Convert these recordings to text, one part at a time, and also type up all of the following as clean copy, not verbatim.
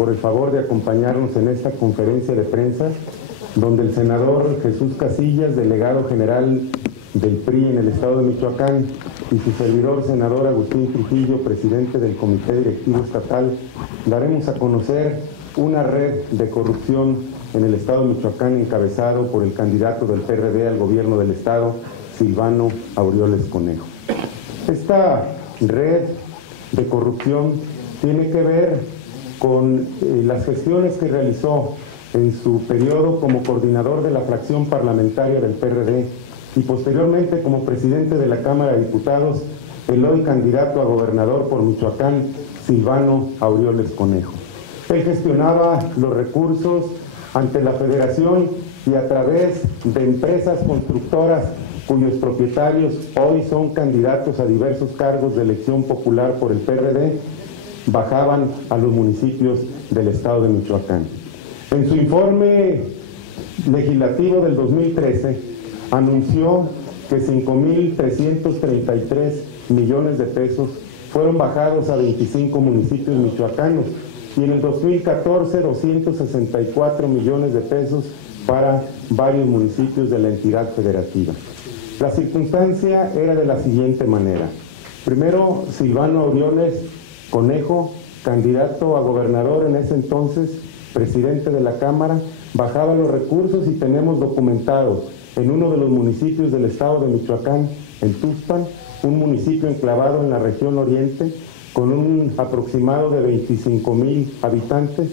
por el favor de acompañarnos en esta conferencia de prensa, donde el senador Jesús Casillas, delegado general del PRI en el estado de Michoacán, y su servidor, senador Agustín Trujillo, presidente del Comité Directivo Estatal, daremos a conocer una red de corrupción en el estado de Michoacán encabezado por el candidato del PRD al gobierno del estado, Silvano Aureoles Conejo. Esta red de corrupción tiene que ver con las gestiones que realizó en su periodo como coordinador de la fracción parlamentaria del PRD y posteriormente como presidente de la Cámara de Diputados, el hoy candidato a gobernador por Michoacán, Silvano Aureoles Conejo. Él gestionaba los recursos ante la Federación y a través de empresas constructoras cuyos propietarios hoy son candidatos a diversos cargos de elección popular por el PRD, bajaban a los municipios del estado de Michoacán. En su informe legislativo del 2013, anunció que 5.333 millones de pesos fueron bajados a 25 municipios michoacanos y en el 2014 264 millones de pesos para varios municipios de la entidad federativa. La circunstancia era de la siguiente manera. Primero, Silvano Aureoles Conejo, candidato a gobernador en ese entonces, presidente de la Cámara, bajaba los recursos y tenemos documentado en uno de los municipios del estado de Michoacán, en Tuxpan, un municipio enclavado en la región oriente, con un aproximado de 25,000 habitantes,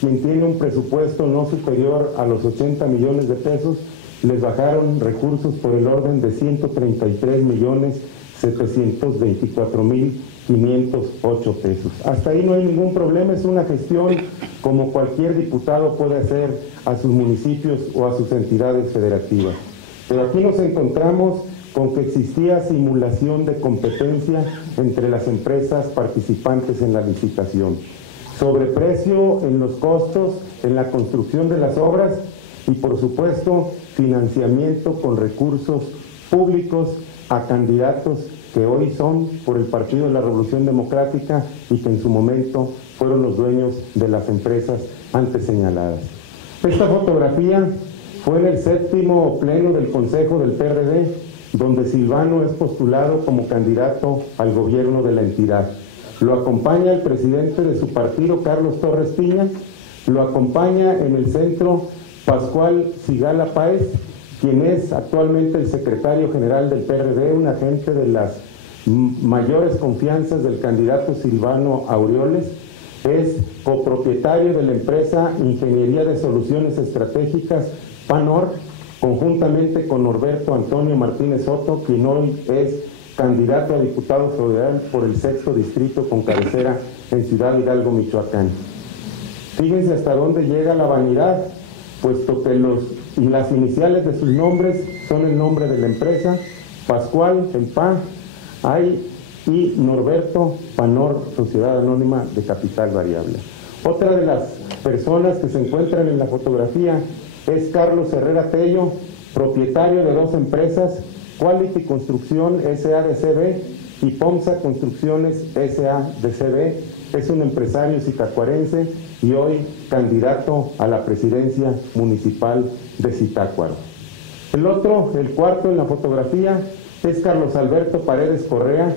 quien tiene un presupuesto no superior a los 80 millones de pesos, les bajaron recursos por el orden de 133,724,508 pesos. Hasta ahí no hay ningún problema, es una gestión como cualquier diputado puede hacer a sus municipios o a sus entidades federativas. Pero aquí nos encontramos con que existía simulación de competencia entre las empresas participantes en la licitación, sobreprecio en los costos, en la construcción de las obras y por supuesto financiamiento con recursos públicos a candidatos que hoy son por el Partido de la Revolución Democrática y que en su momento fueron los dueños de las empresas antes señaladas. Esta fotografía fue en el 7º pleno del Consejo del PRD, donde Silvano es postulado como candidato al gobierno de la entidad. Lo acompaña el presidente de su partido, Carlos Torres Piña, lo acompaña en el centro Pascual Sigala Páez, quien es actualmente el secretario general del PRD, un agente de las mayores confianzas del candidato Silvano Aureoles, es copropietario de la empresa Ingeniería de Soluciones Estratégicas, PANOR, conjuntamente con Norberto Antonio Martínez Soto, quien hoy es candidato a diputado federal por el 6º distrito con cabecera en Ciudad Hidalgo, Michoacán. Fíjense hasta dónde llega la vanidad, puesto que las iniciales de sus nombres son el nombre de la empresa, Pascual, el PA, y Norberto, PANOR, Sociedad Anónima de Capital Variable. Otra de las personas que se encuentran en la fotografía es Carlos Herrera Tello, propietario de dos empresas, Quality Construcción S.A.D.C.B. y POMSA Construcciones S.A.D.C.B. Es un empresario zitácuarense y hoy candidato a la presidencia municipal de Zitácuaro. El cuarto en la fotografía es Carlos Alberto Paredes Correa,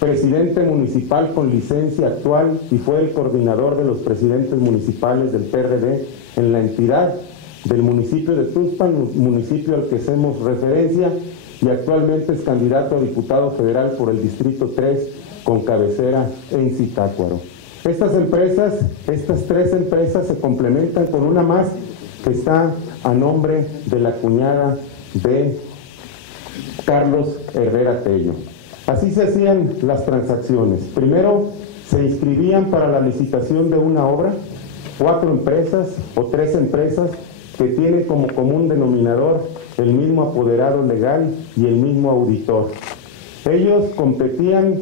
presidente municipal con licencia actual y fue el coordinador de los presidentes municipales del PRD en la entidad del municipio de Tuxpan, municipio al que hacemos referencia, y actualmente es candidato a diputado federal por el Distrito 3 con cabecera en Zitácuaro. Estas tres empresas se complementan con una más que está a nombre de la cuñada de Carlos Herrera Tello. Así se hacían las transacciones. Primero se inscribían para la licitación de una obra 4 empresas o 3 empresas que tienen como común denominador el mismo apoderado legal y el mismo auditor. Ellos competían,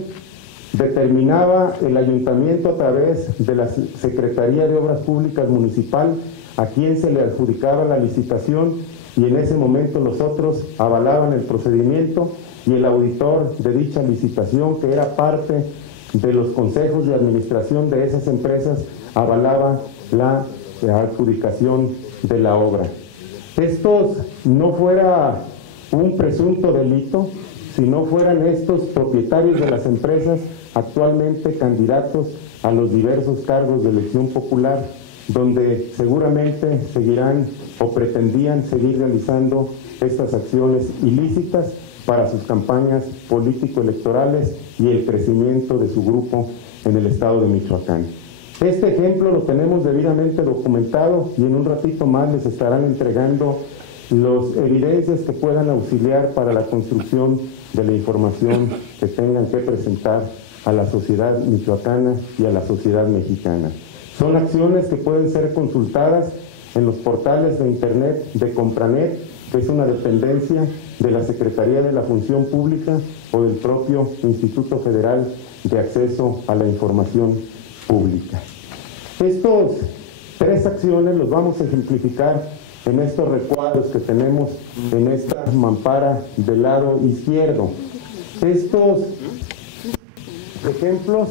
determinaba el ayuntamiento a través de la Secretaría de Obras Públicas Municipal a quien se le adjudicaba la licitación y en ese momento los otros avalaban el procedimiento y el auditor de dicha licitación, que era parte de los consejos de administración de esas empresas avalaba la adjudicación de la obra. Estos no fuera un presunto delito, si no fueran estos propietarios de las empresas actualmente candidatos a los diversos cargos de elección popular, donde seguramente seguirán o pretendían seguir realizando estas acciones ilícitas para sus campañas político-electorales y el crecimiento de su grupo en el estado de Michoacán. Este ejemplo lo tenemos debidamente documentado y en un ratito más les estarán entregando las evidencias que puedan auxiliar para la construcción de la información que tengan que presentar a la sociedad michoacana y a la sociedad mexicana. Son acciones que pueden ser consultadas en los portales de internet de Compranet, que es una dependencia de la Secretaría de la Función Pública o del propio Instituto Federal de Acceso a la Información Pública. Estos tres acciones los vamos a ejemplificar en estos recuadros que tenemos en esta mampara del lado izquierdo. Estos ejemplos,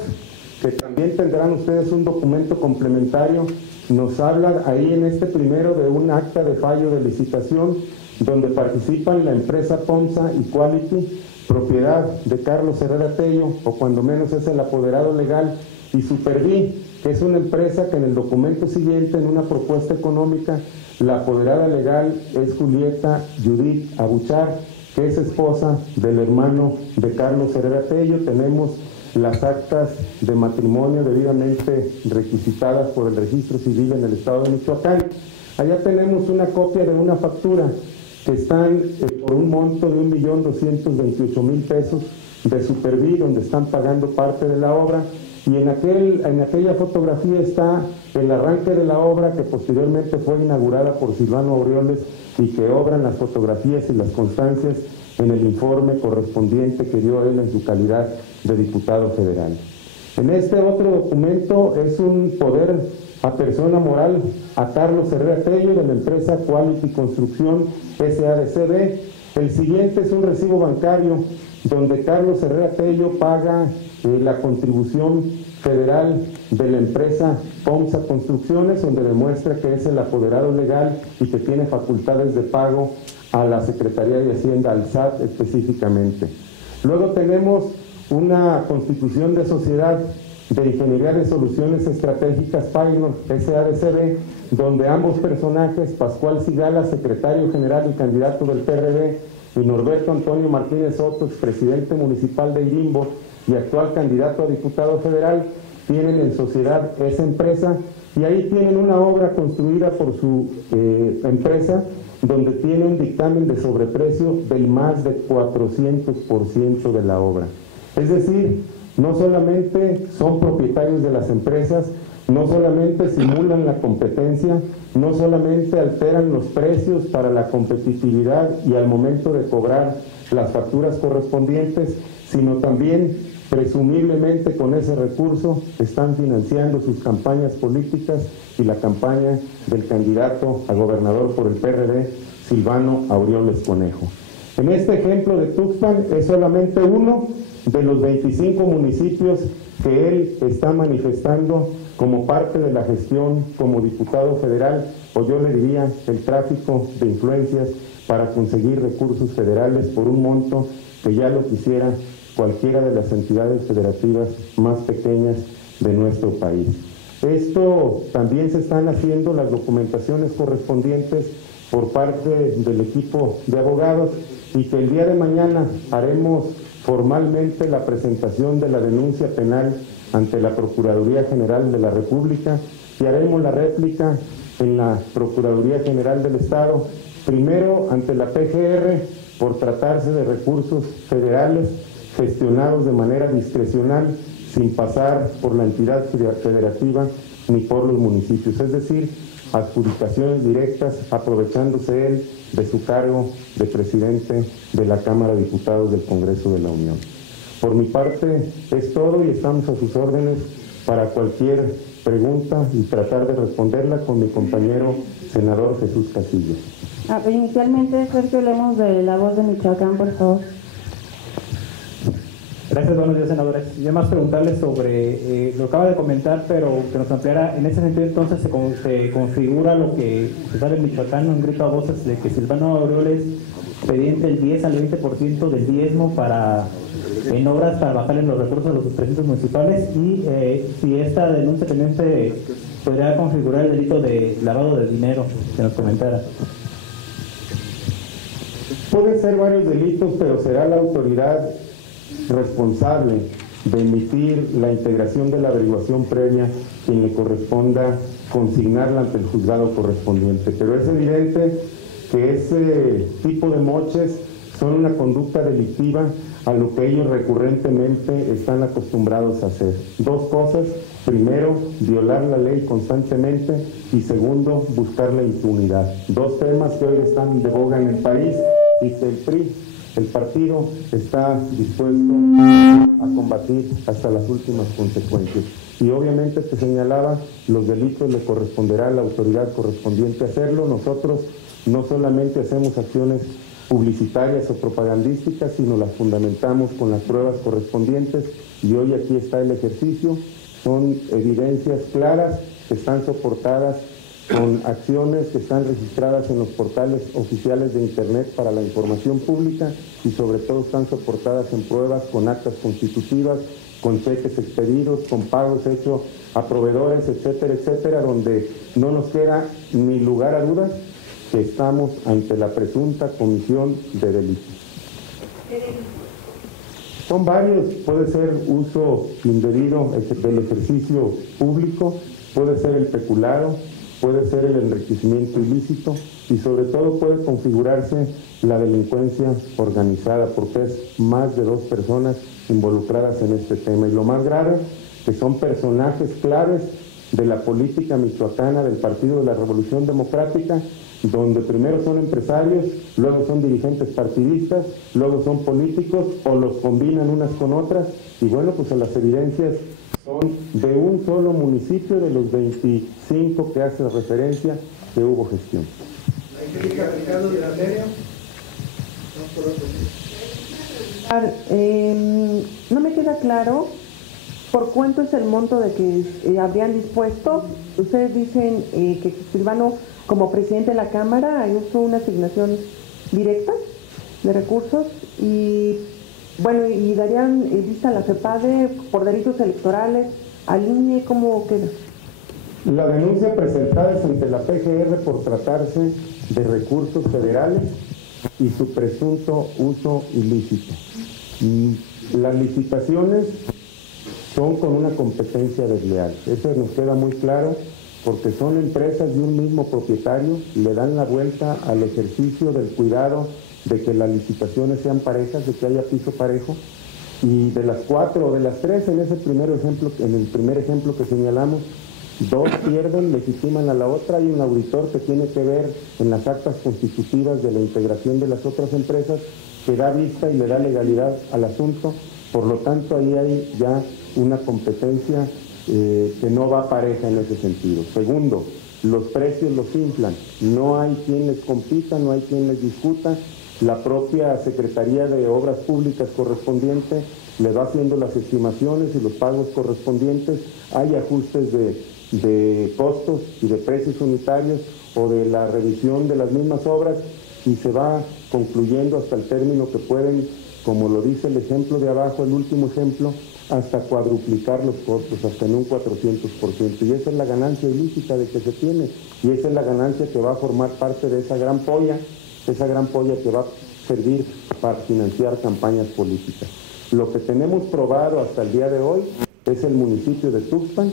que también tendrán ustedes un documento complementario, nos hablan ahí en este primero de un acta de fallo de licitación donde participan la empresa POMSA y Quality, propiedad de Carlos Herrera Tello, o cuando menos es el apoderado legal, y Superví, que es una empresa que en el documento siguiente, en una propuesta económica, la apoderada legal es Julieta Judith Abuchar, que es esposa del hermano de Carlos Herrera Tello. Tenemos las actas de matrimonio debidamente requisitadas por el registro civil en el estado de Michoacán. Allá tenemos una copia de una factura que están por un monto de 1.228.000 pesos de Superví, donde están pagando parte de la obra, y en aquella fotografía está el arranque de la obra que posteriormente fue inaugurada por Silvano Aureoles y que obran las fotografías y las constancias en el informe correspondiente que dio él en su calidad de diputado federal. En este otro documento es un poder a persona moral a Carlos Herrera Tello de la empresa Quality Construcción SADCB. El siguiente es un recibo bancario donde Carlos Herrera Tello paga la contribución federal de la empresa POMSA Construcciones, donde demuestra que es el apoderado legal y que tiene facultades de pago a la Secretaría de Hacienda, al SAT específicamente. Luego tenemos una constitución de sociedad de Ingeniería de Soluciones Estratégicas Painor SADCB, donde ambos personajes, Pascual Sigala, secretario general y candidato del PRD, y Norberto Antonio Martínez Soto, expresidente municipal de Irimbo y actual candidato a diputado federal, tienen en sociedad esa empresa, y ahí tienen una obra construida por su empresa, donde tiene un dictamen de sobreprecio del más de 400% de la obra. Es decir, no solamente son propietarios de las empresas, no solamente simulan la competencia, no solamente alteran los precios para la competitividad y al momento de cobrar las facturas correspondientes, sino también presumiblemente con ese recurso están financiando sus campañas políticas y la campaña del candidato a gobernador por el PRD, Silvano Aureoles Conejo. En este ejemplo de Tuxpan es solamente uno de los 25 municipios que él está manifestando como parte de la gestión como diputado federal, o yo le diría el tráfico de influencias para conseguir recursos federales por un monto que ya lo quisiera cualquiera de las entidades federativas más pequeñas de nuestro país. Esto también se están haciendo las documentaciones correspondientes por parte del equipo de abogados, y que el día de mañana haremos formalmente la presentación de la denuncia penal ante la Procuraduría General de la República, y haremos la réplica en la Procuraduría General del Estado, primero ante la PGR por tratarse de recursos federales gestionados de manera discrecional sin pasar por la entidad federativa ni por los municipios, es decir, adjudicaciones directas aprovechándose él de su cargo de presidente de la Cámara de Diputados del Congreso de la Unión. Por mi parte es todo y estamos a sus órdenes para cualquier pregunta y tratar de responderla con mi compañero senador Jesús Casillas. Inicialmente, Sergio Lemos de La Voz de Michoacán, por favor. Gracias, buenos días, senadores. Yo más preguntarles sobre, lo acaba de comentar, pero que nos ampliara, en ese sentido entonces se configura lo que se sabe en Michoacán, un grito a voces de que Silvano Aureoles pedía entre el 10 al 20% del diezmo en obras para bajarle los recursos a los presidentes municipales, y si esta denuncia también se podría configurar el delito de lavado de dinero, que nos comentara. Puede ser varios delitos, pero será la autoridad responsable de emitir la integración de la averiguación previa quien le corresponda consignarla ante el juzgado correspondiente. Pero es evidente que ese tipo de moches son una conducta delictiva a lo que ellos recurrentemente están acostumbrados a hacer. Dos cosas: primero, violar la ley constantemente, y segundo, buscar la impunidad. Dos temas que hoy están de boga en el país y que el PRI, el partido, está dispuesto a combatir hasta las últimas consecuencias. Y obviamente se señalaba, los delitos le corresponderá a la autoridad correspondiente hacerlo. Nosotros no solamente hacemos acciones publicitarias o propagandísticas, sino las fundamentamos con las pruebas correspondientes, y hoy aquí está el ejercicio. Son evidencias claras que están soportadas con acciones que están registradas en los portales oficiales de Internet para la información pública, y sobre todo están soportadas en pruebas con actas constitutivas, con cheques expedidos, con pagos hechos a proveedores, etcétera, etcétera, donde no nos queda ni lugar a dudas que estamos ante la presunta comisión de delitos. Son varios: puede ser uso indebido del ejercicio público, puede ser el peculado, puede ser el enriquecimiento ilícito, y sobre todo puede configurarse la delincuencia organizada, porque es más de 2 personas involucradas en este tema. Y lo más grave, que son personajes claves de la política michoacana del Partido de la Revolución Democrática, donde primero son empresarios, luego son dirigentes partidistas, luego son políticos, o los combinan unas con otras. Y bueno, pues las evidencias son de un solo municipio de los 25 que hace referencia que hubo gestión. Angélica Ricardo de la Media. No me queda claro por cuánto es el monto de que habrían dispuesto. Ustedes dicen que Silvano, como presidente de la Cámara, hizo una asignación directa de recursos, y bueno, y darían vista a la FEPADE por delitos electorales, al INE. ¿Cómo queda? La denuncia presentada es ante la PGR por tratarse de recursos federales y su presunto uso ilícito. Las licitaciones son con una competencia desleal, eso nos queda muy claro, porque son empresas de un mismo propietario, le dan la vuelta al ejercicio del cuidado de que las licitaciones sean parejas, de que haya piso parejo, y de las 4 o de las 3 en ese primer ejemplo, en el primer ejemplo que señalamos, 2 pierden, legitiman a la otra. Hay un auditor que tiene que ver en las actas constitutivas de la integración de las otras empresas, que da vista y le da legalidad al asunto. Por lo tanto, ahí hay ya una competencia que no va pareja en ese sentido. Segundo, los precios los inflan, no hay quien les compita, no hay quien les discuta. La propia Secretaría de Obras Públicas correspondiente le va haciendo las estimaciones y los pagos correspondientes. Hay ajustes de costos y de precios unitarios o de la revisión de las mismas obras, y se va concluyendo hasta el término que pueden, como lo dice el ejemplo de abajo, el último ejemplo, hasta cuadruplicar los costos, hasta en un 400%. Y esa es la ganancia ilícita de que se tiene, y esa es la ganancia que va a formar parte de esa gran polla que va a servir para financiar campañas políticas. Lo que tenemos probado hasta el día de hoy es el municipio de Tuxpan,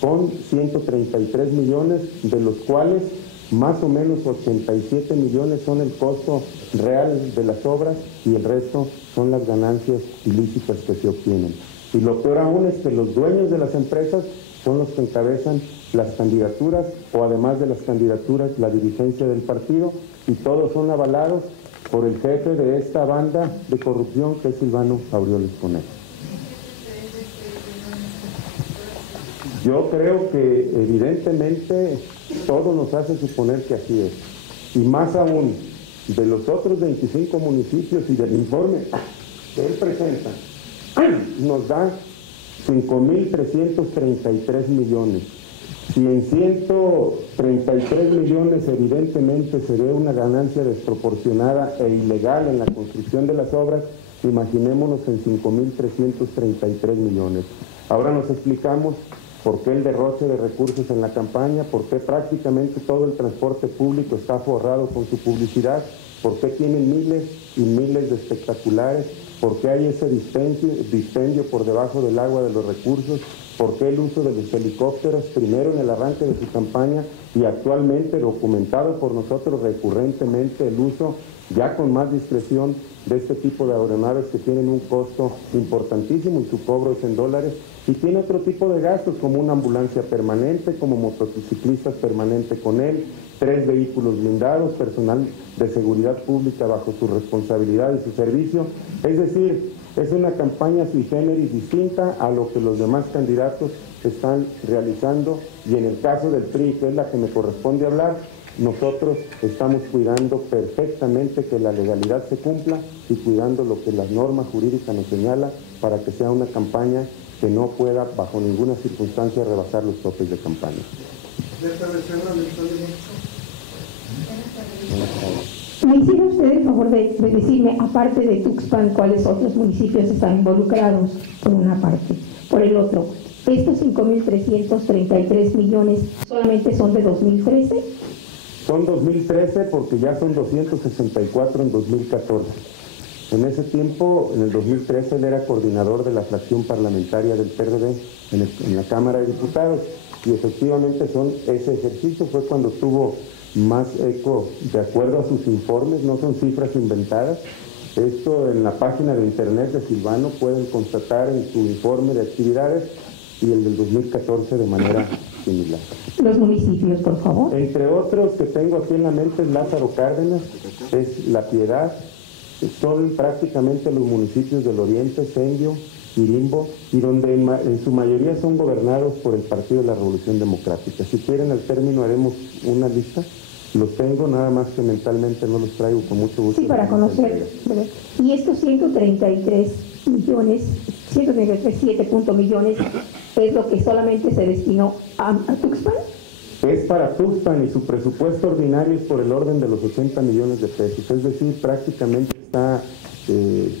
con 133 millones, de los cuales más o menos 87 millones son el costo real de las obras, y el resto son las ganancias ilícitas que se obtienen. Y lo peor aún es que los dueños de las empresas son los que encabezan las candidaturas, o además de las candidaturas, la dirigencia del partido, y todos son avalados por el jefe de esta banda de corrupción, que es Silvano Aureoles Conejo. Yo creo que evidentemente todo nos hace suponer que así es, y más aún de los otros 25 municipios y del informe que él presenta, nos da 5.333 millones. Si en 133 millones evidentemente se ve una ganancia desproporcionada e ilegal en la construcción de las obras, imaginémonos en 5.333 millones. Ahora nos explicamos por qué el derroche de recursos en la campaña, por qué prácticamente todo el transporte público está forrado con su publicidad, por qué tienen miles y miles de espectaculares, por qué hay ese dispendio por debajo del agua de los recursos, por qué el uso de los helicópteros, primero en el arranque de su campaña y actualmente documentado por nosotros recurrentemente el uso ya con más discreción de este tipo de aeronaves que tienen un costo importantísimo y su cobro es en dólares, y tiene otro tipo de gastos como una ambulancia permanente, como motociclistas permanente con él, 3 vehículos blindados, personal de seguridad pública bajo su responsabilidad y su servicio. Es decir, es una campaña sui generis distinta a lo que los demás candidatos están realizando, y en el caso del PRI, que es la que me corresponde hablar, nosotros estamos cuidando perfectamente que la legalidad se cumpla y cuidando lo que la norma jurídica nos señala para que sea una campaña que no pueda bajo ninguna circunstancia rebasar los topes de campaña. ¿Me hiciera usted el favor de decirme, aparte de Tuxpan, cuáles otros municipios están involucrados, por una parte? Por el otro, ¿estos 5.333 millones solamente son de 2013? Son 2013 porque ya son 264 en 2014. En ese tiempo, en el 2013, él era coordinador de la fracción parlamentaria del PRD en la Cámara de Diputados, y efectivamente ese ejercicio fue cuando tuvo más eco de acuerdo a sus informes, no son cifras inventadas. Esto en la página de internet de Silvano pueden constatar en su informe de actividades, y el del 2014 de manera similar. Los municipios, por favor. Entre otros que tengo aquí en la mente es Lázaro Cárdenas, es La Piedad, son prácticamente los municipios del oriente, Sendio, Irimbo, y donde en su mayoría son gobernados por el Partido de la Revolución Democrática. Si quieren, al término haremos una lista. Los tengo, nada más que mentalmente no los traigo, con mucho gusto. Sí, para conocer. Y estos 133 millones, 137 millones, ¿es lo que solamente se destinó a Tuxpan? Es para Tuxpan, y su presupuesto ordinario es por el orden de los 80 millones de pesos, es decir, prácticamente está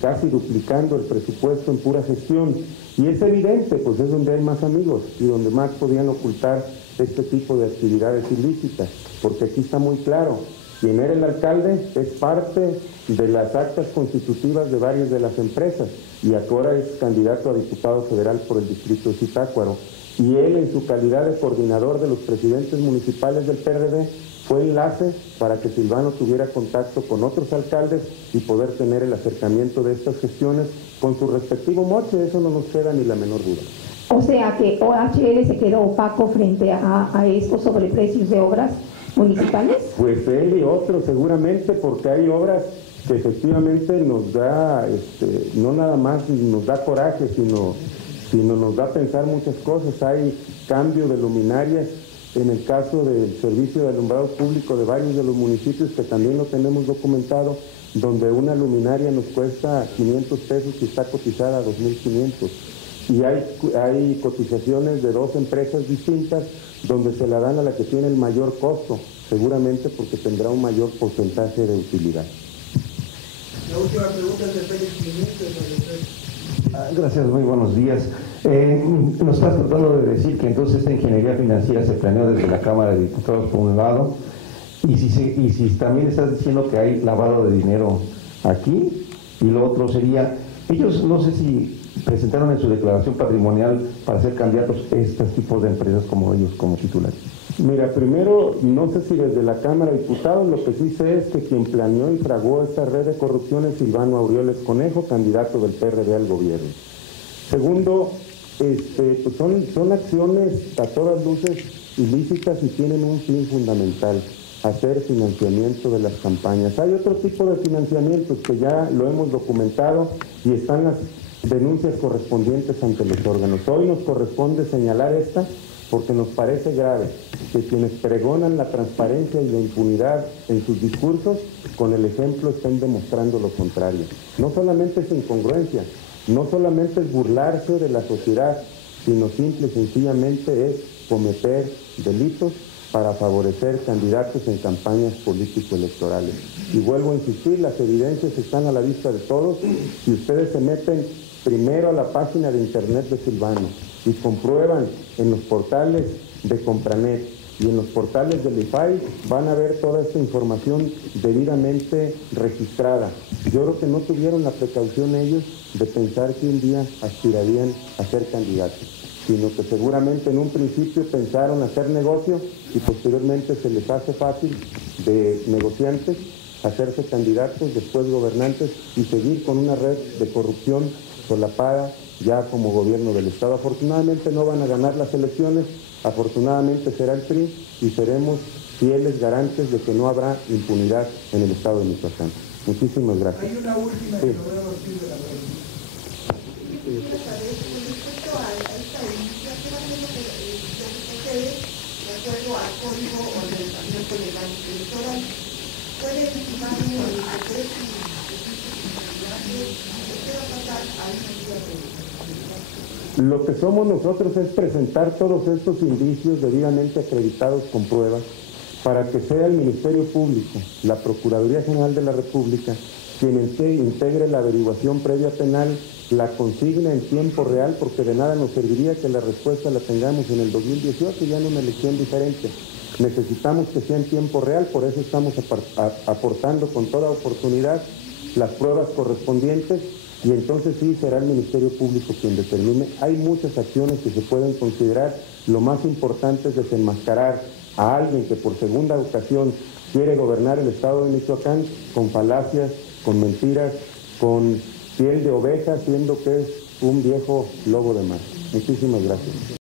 casi duplicando el presupuesto en pura gestión, y es evidente, pues es donde hay más amigos y donde más podían ocultar este tipo de actividades ilícitas, porque aquí está muy claro, quien era el alcalde es parte de las actas constitutivas de varias de las empresas, y ahora es candidato a diputado federal por el distrito de Zitácuaro, y él, en su calidad de coordinador de los presidentes municipales del PRD, fue enlace para que Silvano tuviera contacto con otros alcaldes y poder tener el acercamiento de estas gestiones con su respectivo moche. Eso no nos queda ni la menor duda. O sea que OHL se quedó opaco frente a estos sobreprecios de obras municipales. Pues él y otros seguramente, porque hay obras que efectivamente nos da, no nada más nos da coraje, sino nos da a pensar muchas cosas. Hay cambio de luminarias en el caso del servicio de alumbrado público de varios de los municipios, que también lo tenemos documentado, donde una luminaria nos cuesta 500 pesos y está cotizada a 2.500. Y hay cotizaciones de 2 empresas distintas donde se la dan a la que tiene el mayor costo, seguramente porque tendrá un mayor porcentaje de utilidad. La última pregunta es de Félix Clemente. Gracias, muy buenos días. Nos estás tratando de decir que entonces esta ingeniería financiera se planeó desde la Cámara de Diputados por un lado, y si también estás diciendo que hay lavado de dinero aquí, y lo otro sería, ellos no sé si presentaron en su declaración patrimonial para ser candidatos estos tipos de empresas como ellos, como titulares. Mira, primero, no sé si desde la Cámara de Diputados, lo que sí sé es que quien planeó y fraguó esta red de corrupción es Silvano Aureoles Conejo, candidato del PRD al gobierno. Segundo, pues son acciones a todas luces ilícitas y tienen un fin fundamental: hacer financiamiento de las campañas. Hay otro tipo de financiamientos que ya lo hemos documentado y están las denuncias correspondientes ante los órganos. Hoy nos corresponde señalar esta porque nos parece grave que quienes pregonan la transparencia y la impunidad en sus discursos, con el ejemplo estén demostrando lo contrario. No solamente es incongruencia, no solamente es burlarse de la sociedad, sino simple y sencillamente es cometer delitos para favorecer candidatos en campañas político-electorales. Y vuelvo a insistir, las evidencias están a la vista de todos. Si ustedes se meten primero a la página de internet de Silvano y comprueban en los portales de Compranet y en los portales del IFAI, van a ver toda esta información debidamente registrada. Yo creo que no tuvieron la precaución ellos de pensar que un día aspirarían a ser candidatos, sino que seguramente en un principio pensaron hacer negocio y posteriormente se les hace fácil de negociantes hacerse candidatos, después gobernantes y seguir con una red de corrupción solapada ya como gobierno del Estado. Afortunadamente no van a ganar las elecciones, afortunadamente será el PRI y seremos fieles garantes de que no habrá impunidad en el Estado de Michoacán. Muchísimas gracias. Hay una última Sí. que lo veo a partir de la verdad. Quisiera saber, con respecto a esta denuncia, ¿qué va a ser lo que procede de acuerdo al código o al reglamento legal electoral? ¿Puede estimar el decreto y qué va a pasar a esta día? Lo que somos nosotros es presentar todos estos indicios debidamente acreditados con pruebas para que sea el Ministerio Público, la Procuraduría General de la República, quien integre la averiguación previa penal, la consigna en tiempo real, porque de nada nos serviría que la respuesta la tengamos en el 2018, ya en una elección diferente. Necesitamos que sea en tiempo real, por eso estamos aportando con toda oportunidad las pruebas correspondientes y entonces sí será el Ministerio Público quien determine. Hay muchas acciones que se pueden considerar, lo más importante es desenmascarar a alguien que por segunda ocasión quiere gobernar el Estado de Michoacán con falacias, con mentiras, con piel de oveja, siendo que es un viejo lobo de mar. Muchísimas gracias.